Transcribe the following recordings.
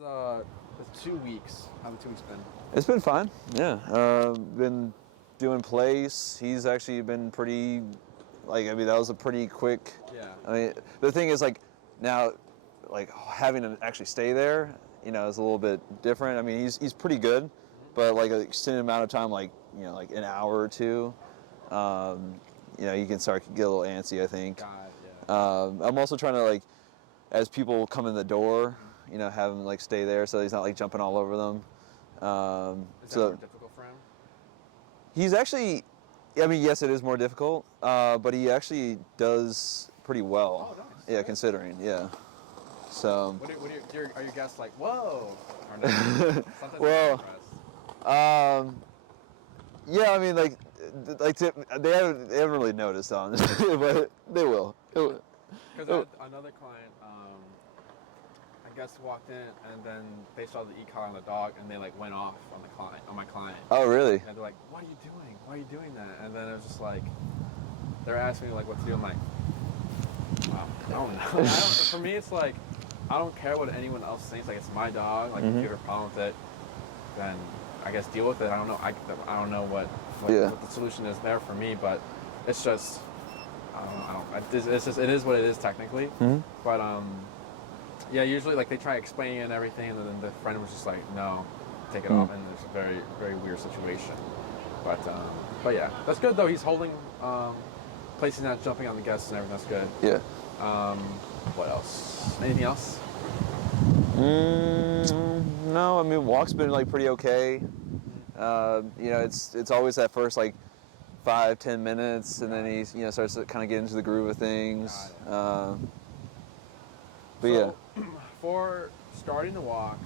The 2 weeks? How the 2 weeks been? It's been fine. Yeah, been doing plays. He's actually been pretty. I mean, that was a pretty quick. Yeah. I mean, the thing is, now, having to actually stay there, is a little bit different. I mean, he's pretty good, but an extended amount of time, like an hour or two, you can start to get a little antsy, I think. God, yeah. I'm also trying to as people come in the door, have him stay there so he's not jumping all over them. Is that more difficult for him? He's actually, I mean, yes, it is more difficult, but he actually does pretty well. Oh, nice. Yeah, considering, yeah. So. Are your guests like, whoa? Or no? Sometimes Well, yeah, I mean, they haven't really noticed, honestly, but they will. Because another client, I guess, walked in and then they saw the e-collar on the dog and they went off on my client. Oh, really? And they're like, "What are you doing? Why are you doing that?" And then it was just they're asking me what to do. I'm like, wow, I don't know. For me, it's I don't care what anyone else thinks. It's my dog. If you have a problem with it, then I guess deal with it. I don't know. I don't know what the solution is there for me, but it's just it is what it is technically. But yeah, usually they try explaining it and everything, and then the friend was just like, no, take it off, and it's a very, very weird situation. But yeah, that's good though. He's holding place, he's not jumping on the guests and everything. That's good. Yeah. What else? Anything else? No, I mean, walk's been pretty okay. It's always that first 5-10 minutes, and then he starts to kind of get into the groove of things. Yeah. For starting the walk,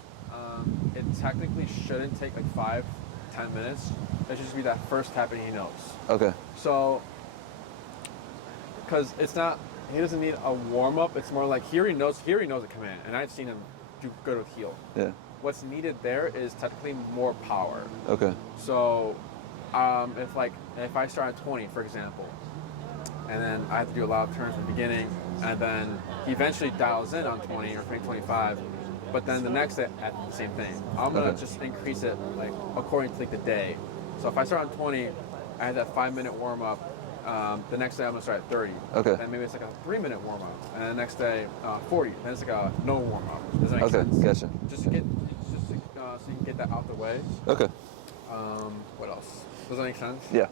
it technically shouldn't take 5-10 minutes. It should just be that first tapping he knows. Okay. So, because he doesn't need a warm up. It's more he already knows a command, and I've seen him do good with heel. Yeah. What's needed there is technically more power. Okay. So, if I start at 20, for example, and then I have to do a lot of turns at the beginning, and then he eventually dials in on 20 or 25, but then the next day at the same thing. I'm gonna just increase it according to the day. So if I start on 20, I have that 5-minute warm up. The next day I'm gonna start at 30. Okay. And maybe it's a 3-minute warm up, and the next day 40. Then it's a no warm up. Does that make sense? Gotcha. Just so you can get that out the way. Okay. What else? Does that make sense? Yeah.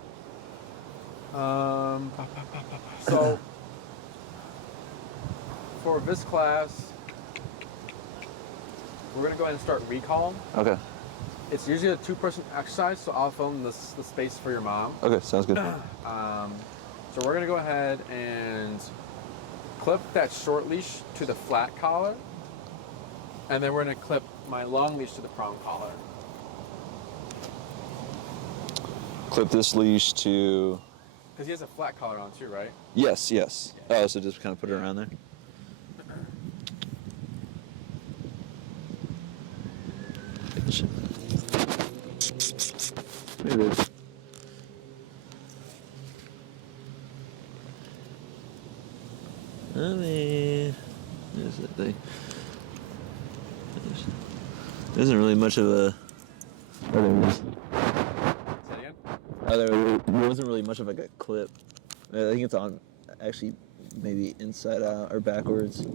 So for this class, we're gonna go ahead and start recall. Okay. It's usually a 2-person exercise, so I'll film the space for your mom. Okay, sounds good. So we're gonna go ahead and clip that short leash to the flat collar, and then we're gonna clip my long leash to the prong collar. Clip this leash to... Because he has a flat collar on too, right? Yes. Yeah. Oh, so just kind of put it around there? There it is. I mean, there's that thing. There isn't really much of a... Oh, there it is. Say it again? There wasn't really much of a clip. I think it's on, actually, maybe inside out or backwards.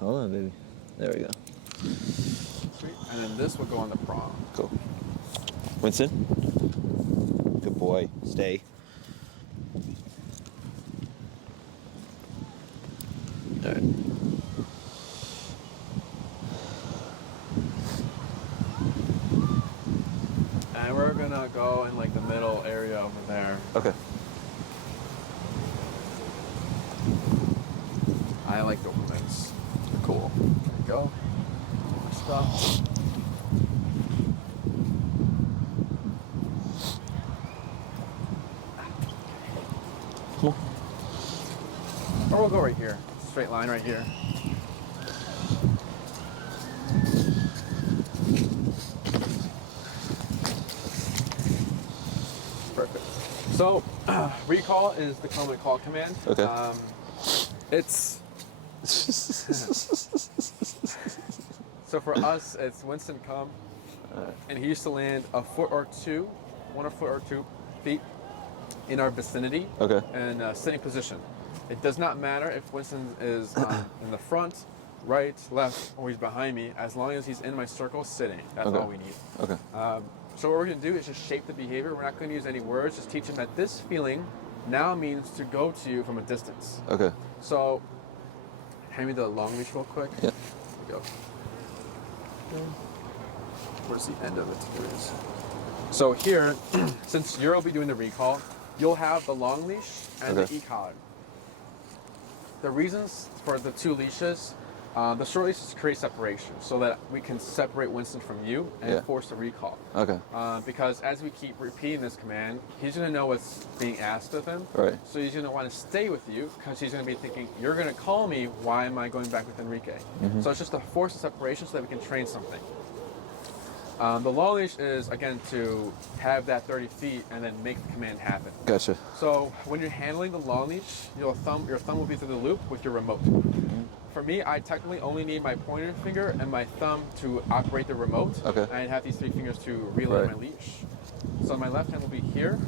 Hold on, baby. There we go. Sweet. And then this will go on the prong. Cool. Winston? Good boy. Stay. All right. And we're gonna go in the middle area over there. Okay. I like the women's. They're cool. There you go. Stop. Cool. Or we'll go right here. Straight line right here. Perfect. So, recall is the common call command. Okay. It's So for us, it's Winston come, and he used to land a foot or two, 1 foot or 2 feet in our vicinity Okay. in sitting position. It does not matter if Winston is in the front, right, left, or he's behind me. As long as he's in my circle sitting, that's Okay. all we need. Okay. So what we're going to do is just shape the behavior. We're not going to use any words. Just teach him that this feeling now means to go to you from a distance. Okay. So hand me the long leash real quick. Yeah. Here we go. Where's the end of it? Here it is. So here, since you'll be doing the recall, you'll have the long leash and Okay. the e-collar. The reasons for the 2 leashes, the short leash is to create separation so that we can separate Winston from you and Yeah. force the recall. Okay. Because as we keep repeating this command, he's going to know what's being asked of him. Right. So he's going to want to stay with you because he's going to be thinking, you're going to call me, why am I going back with Enrique? Mm-hmm. So it's just a force of separation so that we can train something. The long leash is, again, to have that 30 feet and then make the command happen. Gotcha. So when you're handling the long leash, your thumb will be through the loop with your remote. For me, I technically only need my pointer finger and my thumb to operate the remote. Okay. And I have these 3 fingers to reel in Right. my leash. So my left hand will be here,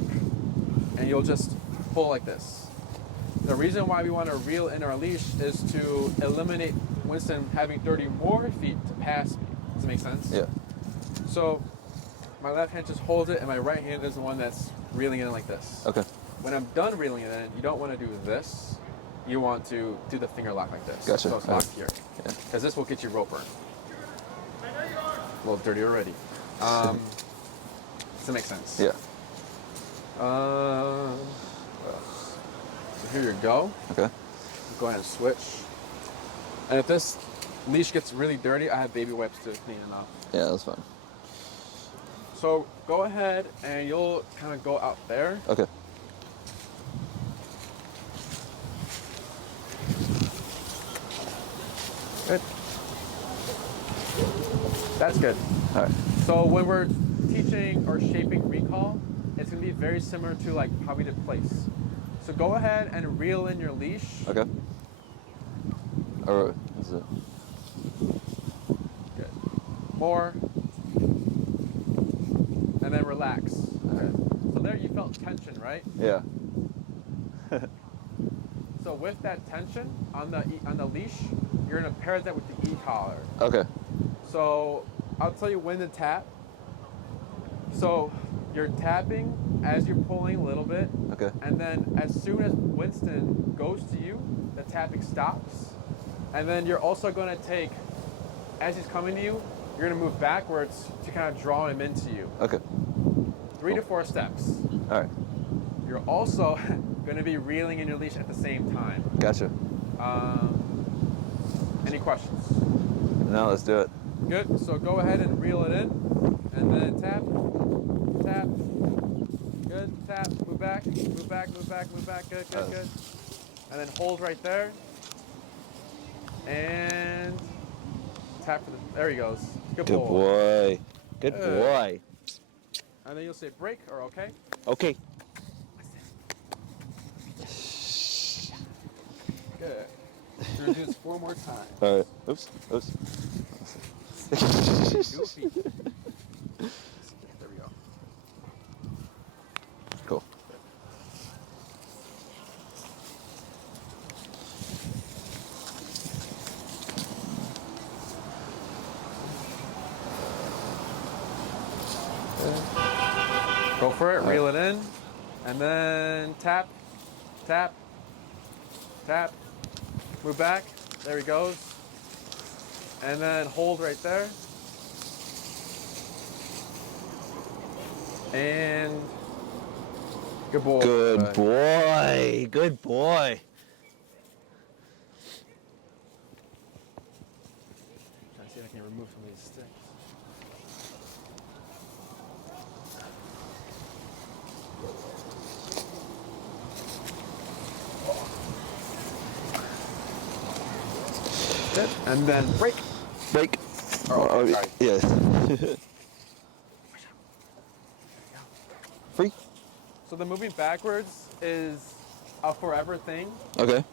and you'll just pull like this. The reason why we want to reel in our leash is to eliminate Winston having 30 more feet to pass me. Does it make sense? Yeah. So my left hand just holds it, and my right hand is the one that's reeling it in like this. Okay. When I'm done reeling it in, you don't want to do this. You want to do the finger lock like this. Gotcha. So it's All locked right. here. Yeah. Because this will get you rope burn. A little dirty already. Does that make sense? Yeah. What else? So here you go. Okay. Go ahead and switch. And if this leash gets really dirty, I have baby wipes to clean it off. Yeah, that's fine. So go ahead and you'll kind of go out there. Okay. Good. That's good. All right. So when we're teaching or shaping recall, it's going to be very similar to like how we did place. So go ahead and reel in your leash. Okay. All right. That's it. Good. More. And then relax. Okay. So there you felt tension, right? Yeah. So with that tension on the leash, you're going to pair that with the e-collar. Okay. So I'll tell you when to tap. So you're tapping as you're pulling a little bit. Okay. And then as soon as Winston goes to you, the tapping stops. And then you're also going to take, as he's coming to you, you're going to move backwards to kind of draw him into you. Okay. 3 to 4 steps. All right. You're also going to be reeling in your leash at the same time. Gotcha. Any questions? Now let's do it. Good. So go ahead and reel it in, and then tap, tap. Good. Tap. Move back. Move back. Move back. Move back. Good. Good. Good. And then hold right there, and tap for the. There he goes. Good Good pull. boy. Good Good. boy. And then you'll say break or okay. Okay. Good. So we're doing this 4 more times. All right. Oops. Oops. Goofy. There we go. Cool. Go for it. Reel it in, and then tap, tap, tap. Move back. There he goes. And then hold right there. And good boy. Good boy. Good boy. Trying to see if I can remove some of these sticks. Good. And then break. Break. Oh, okay, sorry. Yes. Free. So the moving backwards is a forever thing. Okay.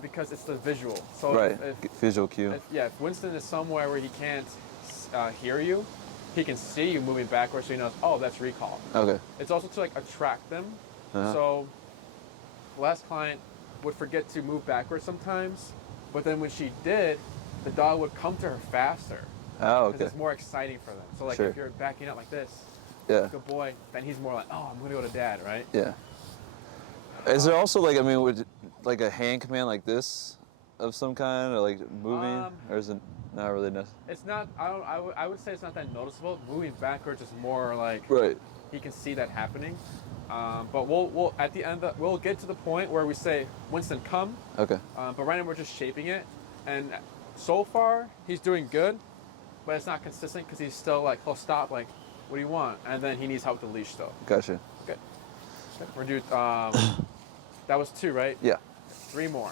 Because it's the visual. So Right. Visual cue. If Winston is somewhere where he can't hear you, he can see you moving backwards, so he knows, oh, that's recall. Okay. It's also to like attract them. Uh-huh. So the last client would forget to move backwards sometimes, but then when she did, the dog would come to her faster. Oh, Because okay. it's more exciting for them. So like Sure. if you're backing up like this, Yeah. good boy, then he's more like, oh, I'm gonna go to dad, right? Yeah. Is there also like, I mean, would like a hand command like this of some kind, or like moving, or is it not really necessary? It's not. I would say it's not that noticeable. Moving backwards is more like Right. he can see that happening. But we'll at the end we'll get to the point where we say, Winston, come. Okay. But right now we're just shaping it, and so far he's doing good, but it's not consistent because he's still like he'll stop like, what do you want? And then he needs help with the leash still. Gotcha. Good. We're doing. That was 2, right? Yeah. 3 more.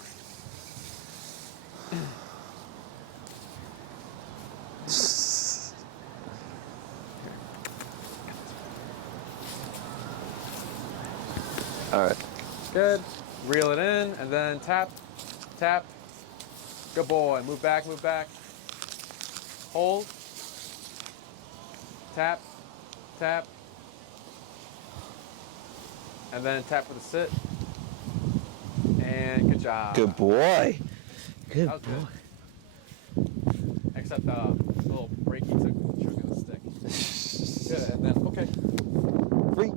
All right. Good. Reel it in, and then tap, tap. Good boy. Move back, move back. Hold. Tap, tap. And then tap for the sit. And good job. Good boy. Good That was boy. good. Except the little break he took with the chunk of the stick. Good, and then, okay. Free.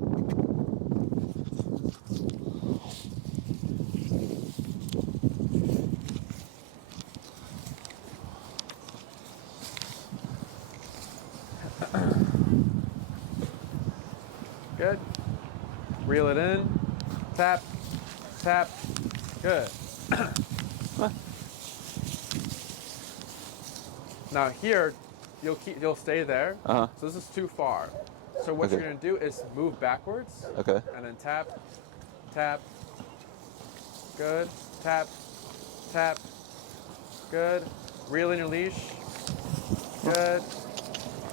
Good. Reel it in. Tap, tap. Good. Now here, you'll stay there. Uh-huh. So this is too far. So what Okay. you're gonna do is move backwards. Okay. And then tap, tap. Good. Tap, tap. Good. Reel in your leash. Good.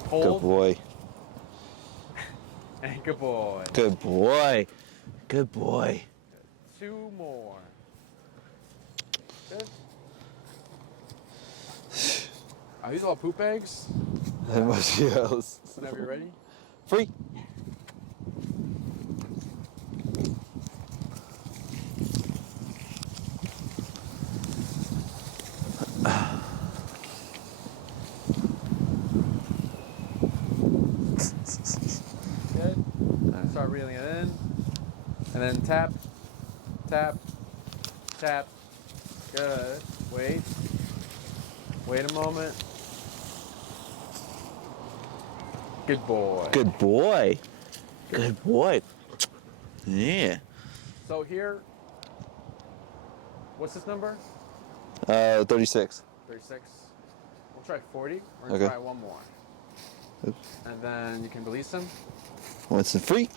Hold. Good boy. And good boy. Good boy. Good boy. 2 more. Good. Are these all poop eggs? That must be else. Whenever you're ready. Free. Good. Start reeling it in. And then tap, tap, tap. Good. Wait. Wait a moment. Good boy. Good boy. Good boy. Yeah. So here, what's this number? 36. 36. We'll try 40. We're going to try one more. Oops. And then you can release him. Winston free.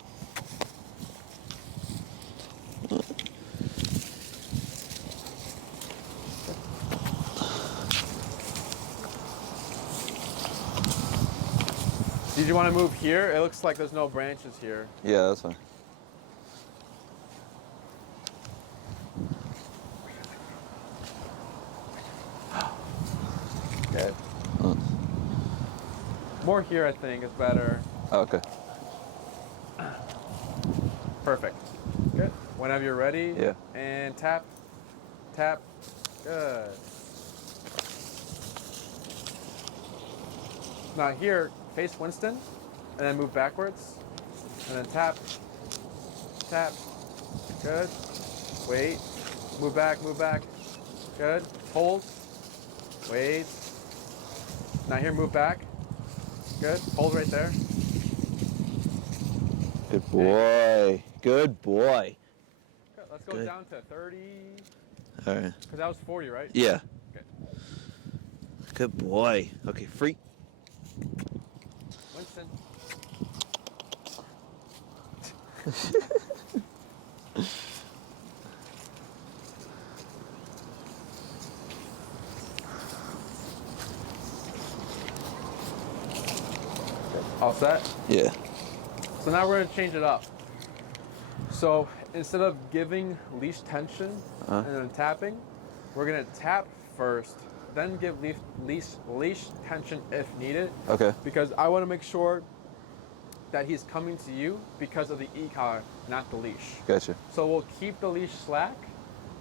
Did you want to move here? It looks like there's no branches here. Yeah, that's fine. Good. More here, I think, is better. Oh, okay. Perfect. Good. Whenever you're ready. Yeah. And tap, tap. Good. Now here, face Winston, and then move backwards, and then tap, tap. Good. Wait. Move back, move back. Good. Hold. Wait. Now here, move back. Good. Hold right there. Good boy. Good boy. Good. Let's go Good. down to 30, All right. because that was 40, right? Yeah. Good. Good boy. Okay, free. Winston. All set? Yeah. So now we're gonna change it up. So instead of giving leash tension and then tapping, We're gonna tap first, then give leash tension if needed. Okay. Because I want to make sure that he's coming to you because of the e-collar, not the leash. Gotcha. So we'll keep the leash slack,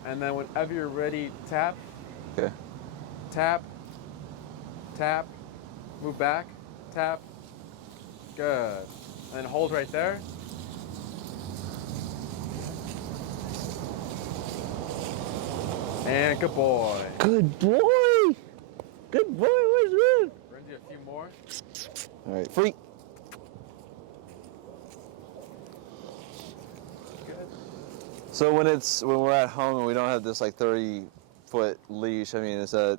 and then whenever you're ready, tap, Okay. tap, tap, move back, tap. Good. And then hold right there. And good boy. Good boy. Good boy. Where's Ruth? We're gonna do a few more. All right. Free. Good. So when we're at home and we don't have this like 30-foot leash, I mean, is that?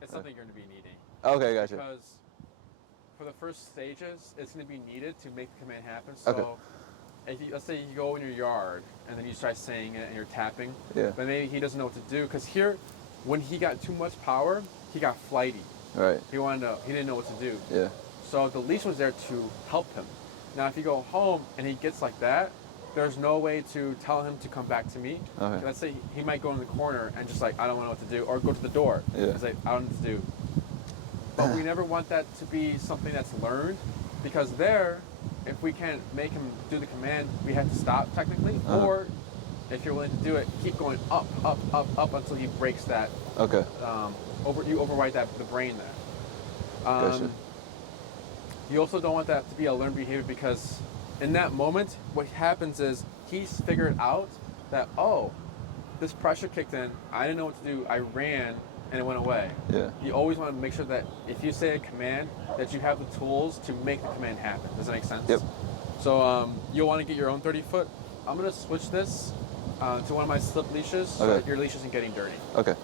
It's something you're gonna be needing. Okay, gotcha. Because for the first stages, it's going to be needed to make the command happen. So, Okay. if you, let's say you go in your yard and then you start saying it and you're tapping, Yeah. but maybe he doesn't know what to do. Because here, when he got too much power, he got flighty. Right. He didn't know what to do. Yeah. So the leash was there to help him. Now, if you go home and he gets like that, there's no way to tell him to come back to me. Okay. Let's say he might go in the corner and just like, I don't know what to do, or go to the door. Yeah. It's like, I don't know what to do. But we never want that to be something that's learned, because there, if we can't make him do the command, we have to stop technically. Or if you're willing to do it, keep going up, up, up, up until he breaks that. Okay. You override the brain there. Gotcha. You also don't want that to be a learned behavior, because in that moment, what happens is he's figured out that, oh, this pressure kicked in. I didn't know what to do. I ran and it went away. Yeah. You always want to make sure that if you say a command, that you have the tools to make the command happen. Does that make sense? Yep. So you'll want to get your own 30-foot. I'm going to switch this to one of my slip leashes so Okay. that your leash isn't getting dirty. Okay.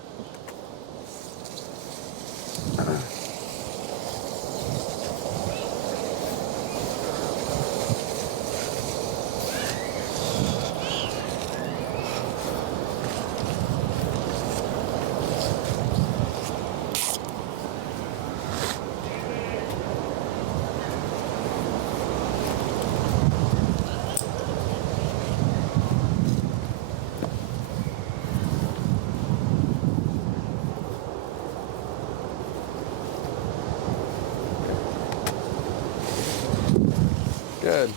Good.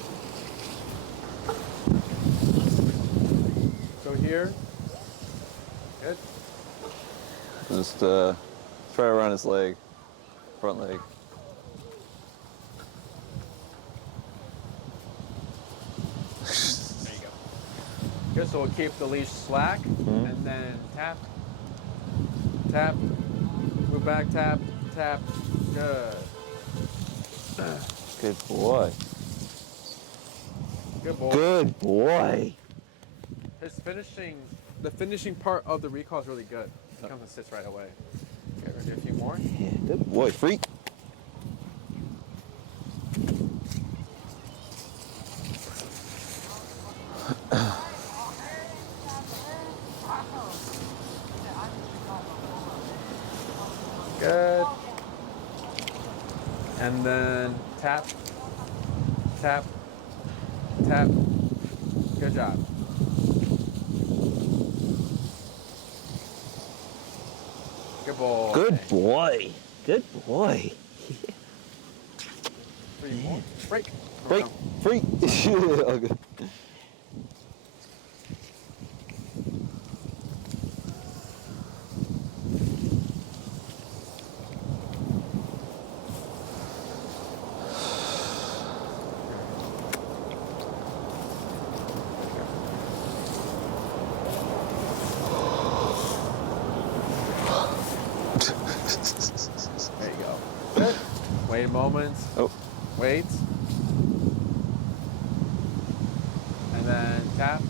So here. Good. Just try around his leg, front leg. There you go. Good, so we'll keep the leash slack, and then tap, tap, move back, tap, tap. Good. Good boy. Good boy. Good boy. The finishing part of the recall is really good. It comes and sits right away. Okay, we're gonna do a few more. Yeah, good boy. Freak. Good. And then tap, tap, tap. Good job. Good boy. Good boy. Good boy. Three more. Break. Freak. Freak. Oh, good. There you go. Good. Wait a moment. Oh. Wait. And then tap,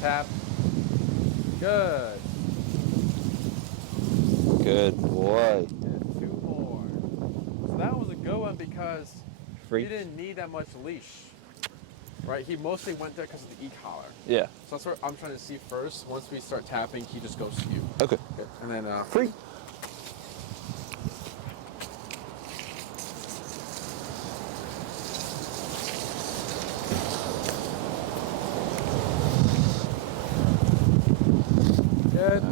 tap. Good. Good boy. Good. Two more. So that was a good one because Freak. you didn't need that much leash. Right? He mostly went there because of the e-collar. Yeah. So that's what I'm trying to see first. Once we start tapping, he just goes to you. Okay. Good. And then Freak. good.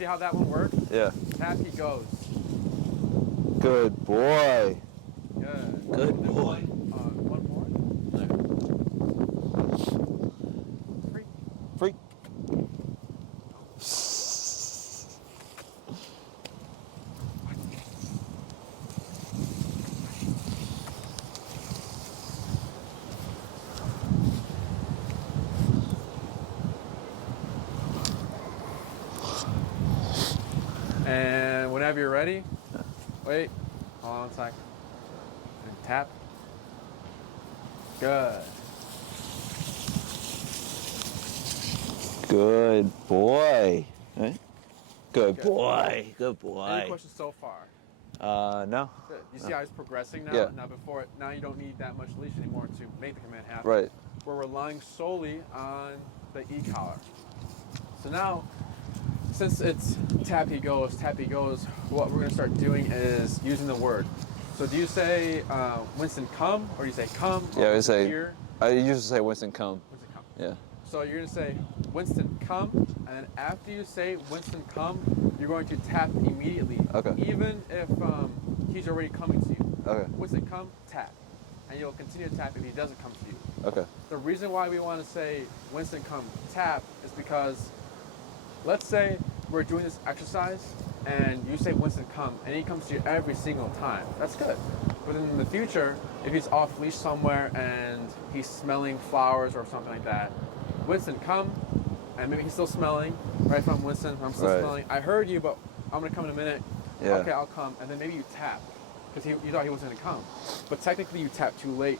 see how that one worked? Yeah. Tap, he goes. Good boy. Good. Good And then boy. One more. Free. Free. And whenever you're ready, wait, hold on a sec. And tap. Good. Good boy. Right? Good Good. boy. Good Any boy. questions so far? No. Good. You see how it's progressing now? Yeah. Now you don't need that much leash anymore to make the command happen. Right. We're relying solely on the e-collar. So now, since it's tappy goes, what we're going to start doing is using the word. So do you say Winston come, or do you say come? Or Yeah, I Winston say. here? I usually say Winston come. Winston come. Yeah. So you're going to say Winston come, and then after you say Winston come, you're going to tap immediately. Okay. Even if he's already coming to you. Okay. Winston come, tap. And you'll continue to tap if he doesn't come to you. Okay. The reason why we want to say Winston come, tap is because let's say we're doing this exercise and you say Winston come and he comes to you every single time. That's good. But in the future, if he's off leash somewhere and he's smelling flowers or something like that, Winston come, and maybe he's still smelling, right from Winston, I'm still smelling. I heard you, but I'm gonna come in a minute. Yeah. Okay, I'll come. And then maybe you tap because you thought he wasn't gonna come. But technically you tap too late.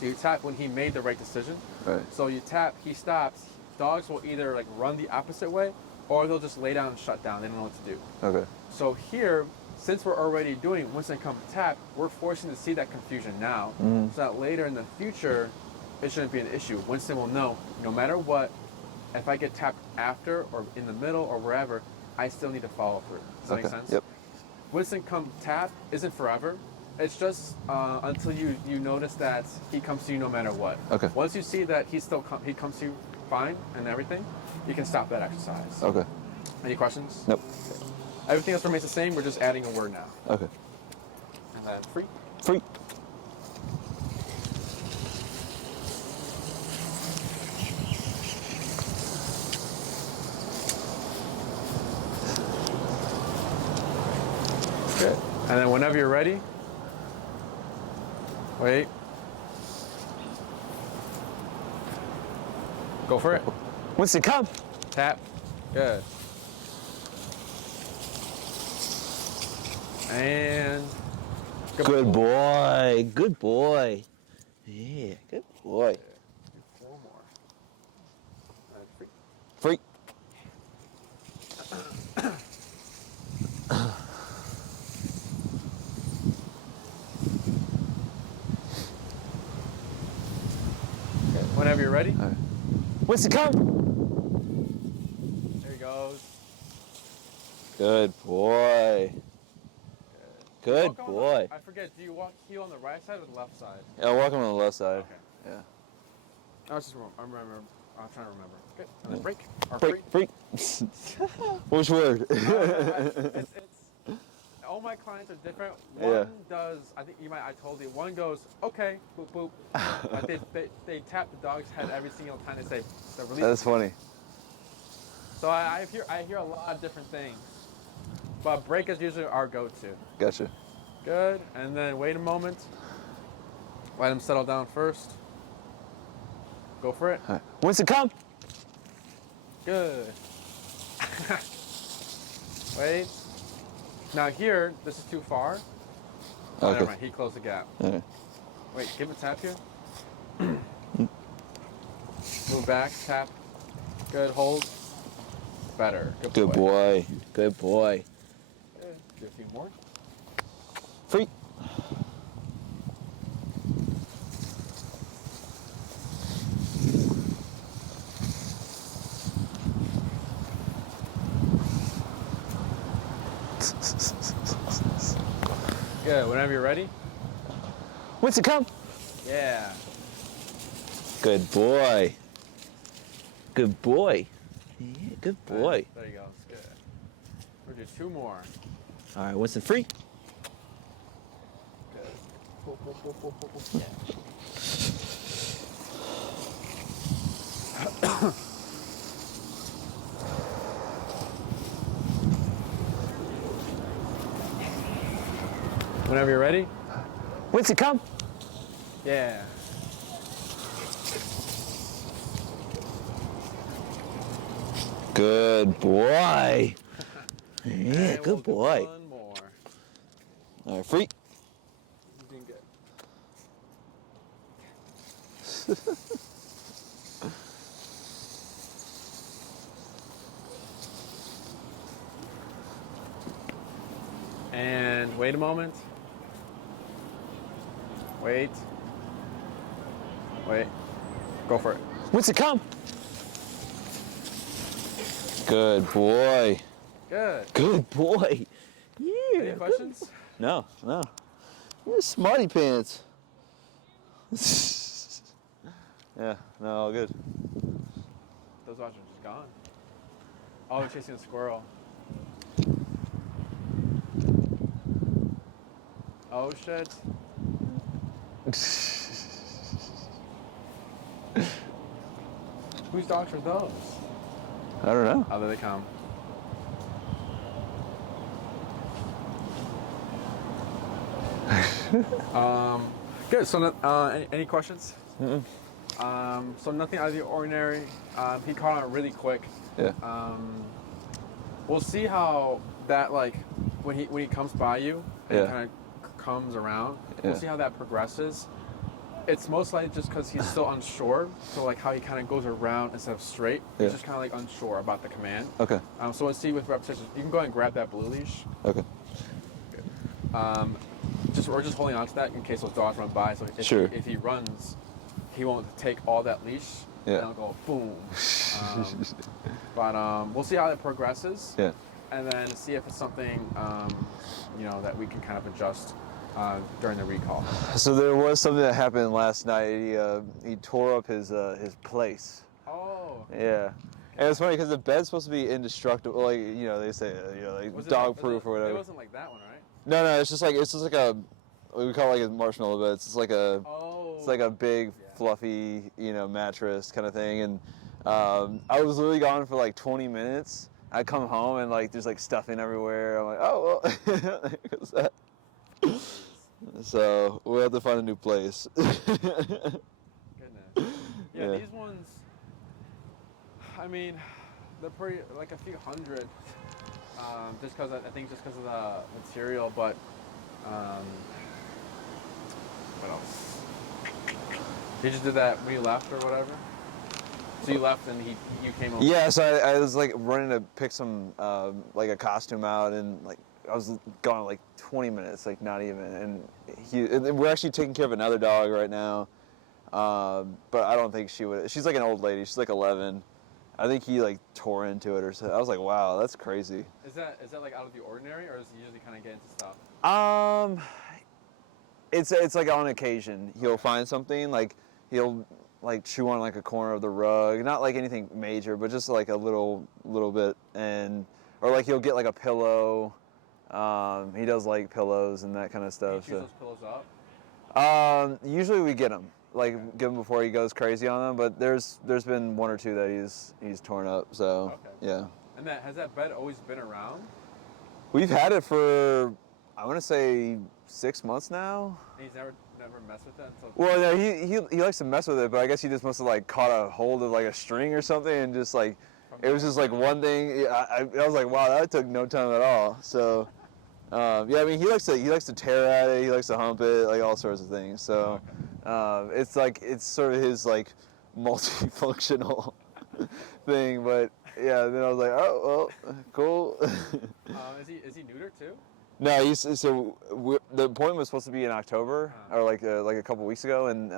So you tap when he made the right decision. Right. So you tap, he stops. Dogs will either like run the opposite way, or they'll just lay down and shut down. They don't know what to do. Okay. So here, since we're already doing Winston come tap, we're forcing to see that confusion now, so that later in the future, it shouldn't be an issue. Winston will know, no matter what, if I get tapped after or in the middle or wherever, I still need to follow through. Does that make sense? Yep. Winston come tap isn't forever. It's just until you notice that he comes to you no matter what. Okay. Once you see that he comes to you fine and everything, you can stop that exercise. Okay. Any questions? Nope. Everything else remains the same. We're just adding a word now. Okay. And then free. Free. Good. And then whenever you're ready, wait. Go for it. Winston come. Tap. Good. And Good boy. Good boy. Yeah. Good boy. Four more. And free. Free. Okay. Whenever you're ready. All right. Winston come. There he goes. Good boy. Good Walk on boy. I forget, do you walk heel on the right side or the left side? Yeah, I'm walking on the left side. Okay. Yeah. I was just I'm trying to remember. Good. And then break. Or Free. Free. Which word? it's all my clients are different. One Yeah. does, I think I told you, one goes, okay, boop, boop. But they tap the dog's head every single time they say the release. That's funny. So I hear a lot of different things. But break is usually our go-to. Gotcha. Good. And then wait a moment. Let him settle down first. Go for it. All right. Winston come. Good. Wait. Now here, this is too far. Oh, Okay. never mind. He closed the gap. All right. Wait, give him a tap here. Move back, tap. Good, hold. Better. Good boy. Good boy. Good. Do a few more. Free. Good. Whenever you're ready. Winston come. Yeah. Good boy. Good boy. Yeah, good boy. There you go. It's good. We'll do 2 more. All right, Winston, free. Good. Pull, pull, pull, pull, pull, pull. Yeah. Whenever you're ready. Winston, come. Yeah. Good boy. Yeah, And good we'll do boy. 1 more. All right, free. You're doing good. And wait a moment. Wait. Wait. Go for it. Winston, come. Good boy. Good. Good boy. Yeah. Any questions? No, no. You're smarty pants. Yeah, no, all good. Those watches are just gone. Oh, we're chasing a squirrel. Oh shit. Whose dogs are those? I don't know. Oh, there they come. Good. So, any questions? Mm-mm. So nothing out of the ordinary. He caught on really quick. Yeah. We'll see how that, like, when he comes by you and Yeah. kind of comes around. Yeah. We'll see how that progresses. It's most likely just because he's still unsure. So like how he kind of goes around instead of straight. Yeah. He's just kind of like unsure about the command. Okay. So let's see with repetitions. You can go ahead and grab that blue leash. Okay. We're just holding on to that in case those dogs run by. So if he runs, he won't take all that leash. Yeah. And it'll go boom. But we'll see how it progresses. Yeah. And then see if it's something that we can kind of adjust during the recall. So there was something that happened last night. He tore up his place. Oh. Yeah. And it's funny because the bed's supposed to be indestructible, like they say, like dog proof or whatever. It wasn't like that one, right? No, it's just like a, we call it like a marshmallow bed. It's just like a, it's like a big fluffy, mattress kind of thing. And I was literally gone for like 20 minutes. I come home and like there's like stuffing everywhere. I'm like, oh well, what's that? So we'll have to find a new place. Goodness. Yeah, Yeah. these ones, I mean, they're pretty, like a few hundred, just because of the material, but what else? You just did that when you left or whatever? So you left and you came over? Yeah, so I was like running to pick some, like a costume out, and like I was gone like 20 minutes, like not even. And we're actually taking care of another dog right now, but I don't think she would. She's like an old lady. She's like 11. I think he like tore into it or something. I was like, wow, that's crazy. Is that like out of the ordinary, or does he usually kind of get into stuff? It's like on occasion he'll find something, like he'll like chew on like a corner of the rug, not like anything major, but just like a little bit, or like he'll get like a pillow. He does like pillows and that kind of stuff. Do you choose those pillows up? Usually we get them before he goes crazy on them, but there's been 1 or 2 that he's torn up. So Okay. yeah. And has that bed always been around? We've had it for, I want to say 6 months now. And he's never messed with it until. Well, no, he likes to mess with it, but I guess he just must have like caught a hold of like a string or something, and just like it was just like one thing. I was like, wow, that took no time at all. So yeah, I mean, he likes to tear at it, he likes to hump it, like all sorts of things. So it's sort of his like multifunctional thing. But yeah, then I was like, oh well, cool. Is he neutered too? No, the appointment was supposed to be in October, or like a couple weeks ago, and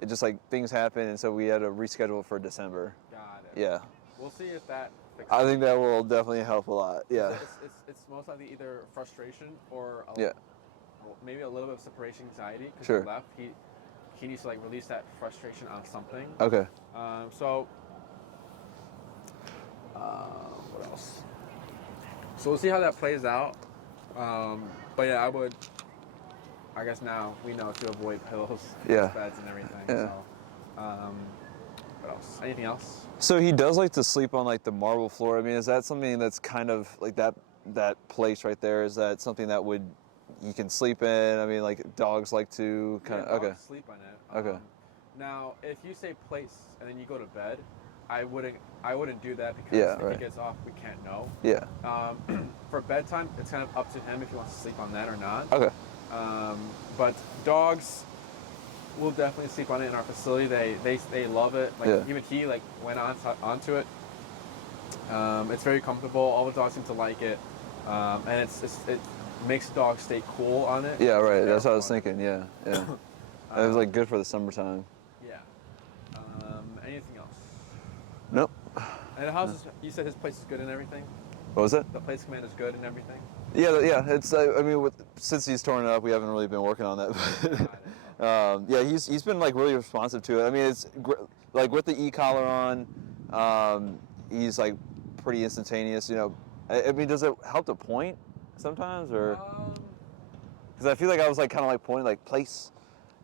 it just like things happened, and so we had to reschedule it for December. Got it. Yeah. We'll see if that fixes I think that will definitely help a lot. Yeah. It's most likely either frustration or maybe a little bit of separation anxiety because Sure. he left. He needs to like release that frustration on something. Okay. What else? So we'll see how that plays out. But yeah, I guess now we know to avoid pillows, Yeah. beds, and everything. Yeah. So, what else? Anything else? So he does like to sleep on like the marble floor. I mean, is that something that's kind of like that place right there? Is that something that you can sleep in? I mean, like dogs like to kind of. Okay. Dogs sleep on it. Okay. Now, if you say place and then you go to bed, I wouldn't do that because if he gets off, we can't know. Yeah. For bedtime, it's kind of up to him if he wants to sleep on that or not. Okay. But dogs will definitely sleep on it in our facility. They love it. Like even he like went onto it. It's very comfortable. All the dogs seem to like it, and it makes dogs stay cool on it. Yeah, right. That's what I was thinking. Yeah, yeah. It was like good for the summertime. Yeah. Anything else? Nope. And how's this, you said his place is good and everything? What was it? The place command is good and everything? Yeah, yeah. It's. I mean, since he's torn it up, we haven't really been working on that. But, yeah, he's been like really responsive to it. I mean, it's like with the e-collar on, he's like pretty instantaneous. You know, I mean, does it help to point sometimes or? Because I feel like I was like kind of like pointing like place,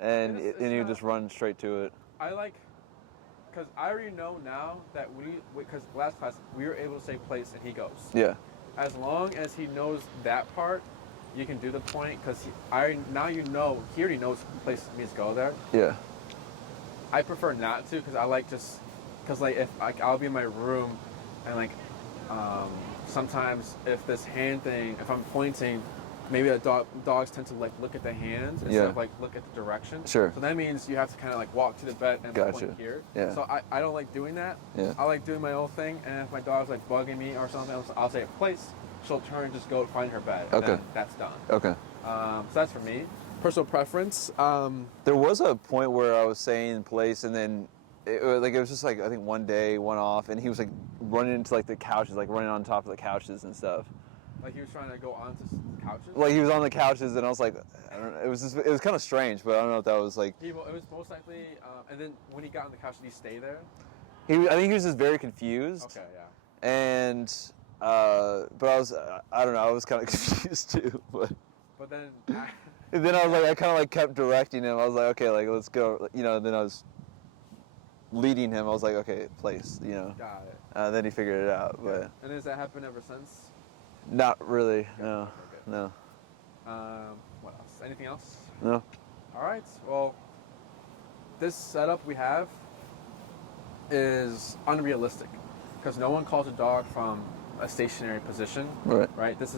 and you just run straight to it. Because I already know now that because last class we were able to say place and he goes. Yeah. As long as he knows that part, you can do the point because he already knows place means go there. Yeah. I prefer not to because I like because like if I'll be in my room and like sometimes if this hand thing, if I'm pointing, maybe dogs tend to like look at the hands instead of like look at the direction. Sure. So that means you have to kind of like walk to the bed and point here. Yeah. So I don't like doing that. Yeah. I like doing my own thing, and if my dog's like bugging me or something, I'll say place. She'll turn and just go find her bed. And then that's done. Okay. So that's for me. Personal preference. There was a point where I was saying place, and then it was just like I think one day, one off, and he was like running into like the couches, like running on top of the couches and stuff. Like he was trying to go onto couches? Like he was on the couches, and I was like, I don't know. It was kind of strange, but I don't know if that was like. It was most likely, and then when he got on the couch, did he stay there? I think he was just very confused. Okay, yeah. And, but I don't know, I was kind of confused too. But then. And then I was like, I kind of like kept directing him. I was like, okay, like let's go, you know. Then I was leading him. I was like, okay, place, you know. Got it. Then he figured it out, but. And has that happened ever since? Not really. No. Okay. No. What else? Anything else? No. All right. Well, this setup we have is unrealistic because no one calls a dog from a stationary position. Right. Right. This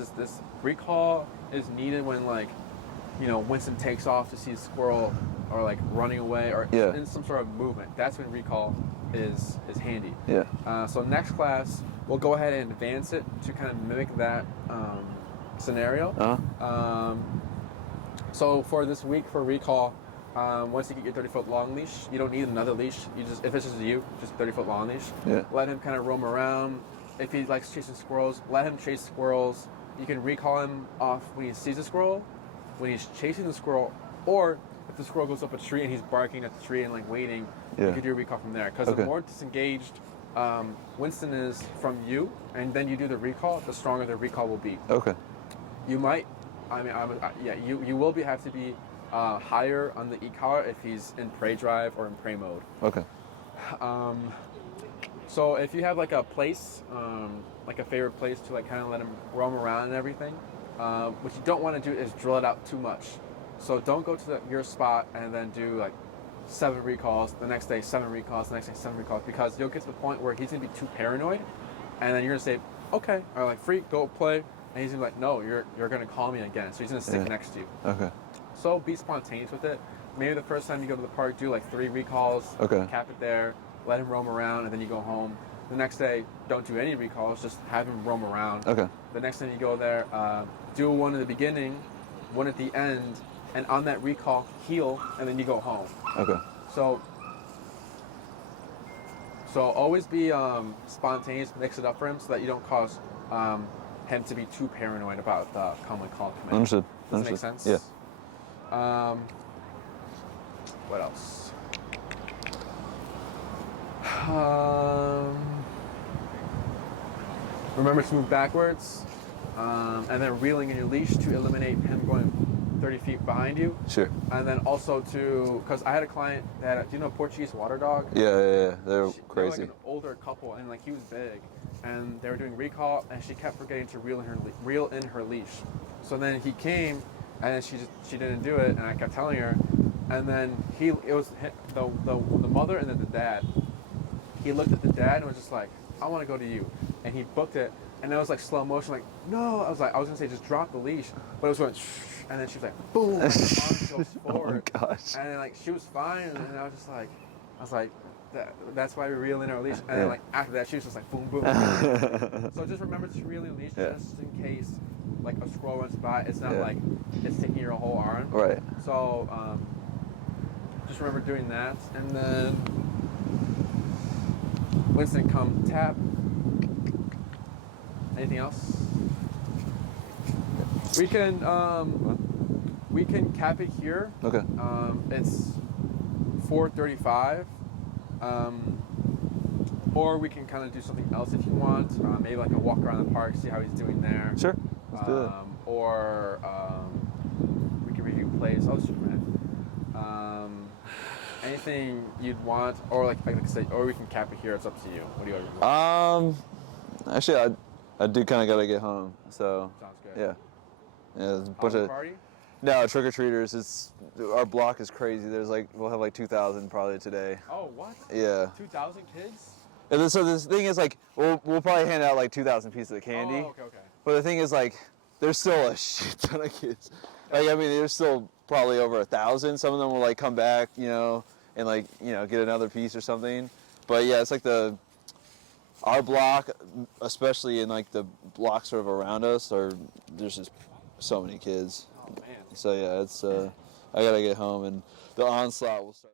recall is needed when like, you know, Winston takes off to see a squirrel or like running away or in some sort of movement. That's when recall is handy. Yeah. So next class we'll go ahead and advance it to kind of mimic that scenario. So for this week for recall, once you get your 30-foot long leash, you don't need another leash. If it's just you, just 30-foot long leash. Yeah. Let him kind of roam around. If he likes chasing squirrels, let him chase squirrels. You can recall him off when he sees a squirrel, when he's chasing the squirrel, or if the squirrel goes up a tree and he's barking at the tree and like waiting, you can do a recall from there. Because the more disengaged Winston is from you, and then you do the recall, the stronger the recall will be. Okay. You might, you will have to be higher on the e-collar if he's in prey drive or in prey mode. Okay. So if you have like a place, like a favorite place to like kind of let him roam around and everything, what you don't want to do is drill it out too much. So don't go to your spot and then do like 7 recalls, the next day 7 recalls, the next day 7 recalls, because you'll get to the point where he's going to be too paranoid, and then you're going to say, okay, or like, freak, go play, and he's going to be like, no, you're going to call me again, so he's going to stick next to you. Okay. So be spontaneous with it. Maybe the first time you go to the park, do like 3 recalls, cap it there, let him roam around, and then you go home. The next day, don't do any recalls, just have him roam around. Okay. The next time you go there, do one at the beginning, one at the end, and on that recall, heel, and then you go home. Okay. So always be spontaneous, mix it up for him so that you don't cause him to be too paranoid about the common call command. Understood. Does that make sense? Yeah. What else? Remember to move backwards. and then reeling in your leash to eliminate him going 30 feet behind you. Sure. And then also because I had a client that, do you know Portuguese water dog? Yeah. They're They were crazy. like an older couple, and like he was big, and they were doing recall, and she kept forgetting to reel in her leash. So then he came, and she didn't do it, and I kept telling her, and then it was the mother and then the dad. He looked at the dad and was just like, I want to go to you, and he booked it, and it was like slow motion, like no, I was gonna say just drop the leash, but it was going, and then she was like boom, and the arm goes forward. Oh my gosh. And then like she was fine, and I was like. That's why we reel in our leash, and then like after that, she was just like boom, boom. So just remember to reel in the leash just in case like a squirrel runs by. It's not like it's taking your whole arm. Right. So just remember doing that, and then Winston, come tap. Anything else? We can cap it here. Okay. It's 4:35. Or we can kind of do something else if you want. Maybe like a walk around the park, see how he's doing there. Sure. Let's do it. Or we can review plays. Oh, Superman. Anything you'd want, or like I said, or we can cap it here. It's up to you. What do you want? Actually, I do kind of gotta get home. So. Sounds good. Yeah. There's a bunch of. Party? No, trick or treaters. Our block is crazy. We'll have like 2,000 probably today. Oh, what? Yeah. 2,000 kids? And so this thing is like we'll probably hand out like 2,000 pieces of candy. Oh, okay. But the thing is like there's still a shit ton of kids. Like I mean there's still probably over 1,000. Some of them will like come back, and like get another piece or something. But yeah, it's like our block, especially in like the blocks sort of around us, there's just so many kids. Oh man. So yeah, it's I gotta get home, and the onslaught will start.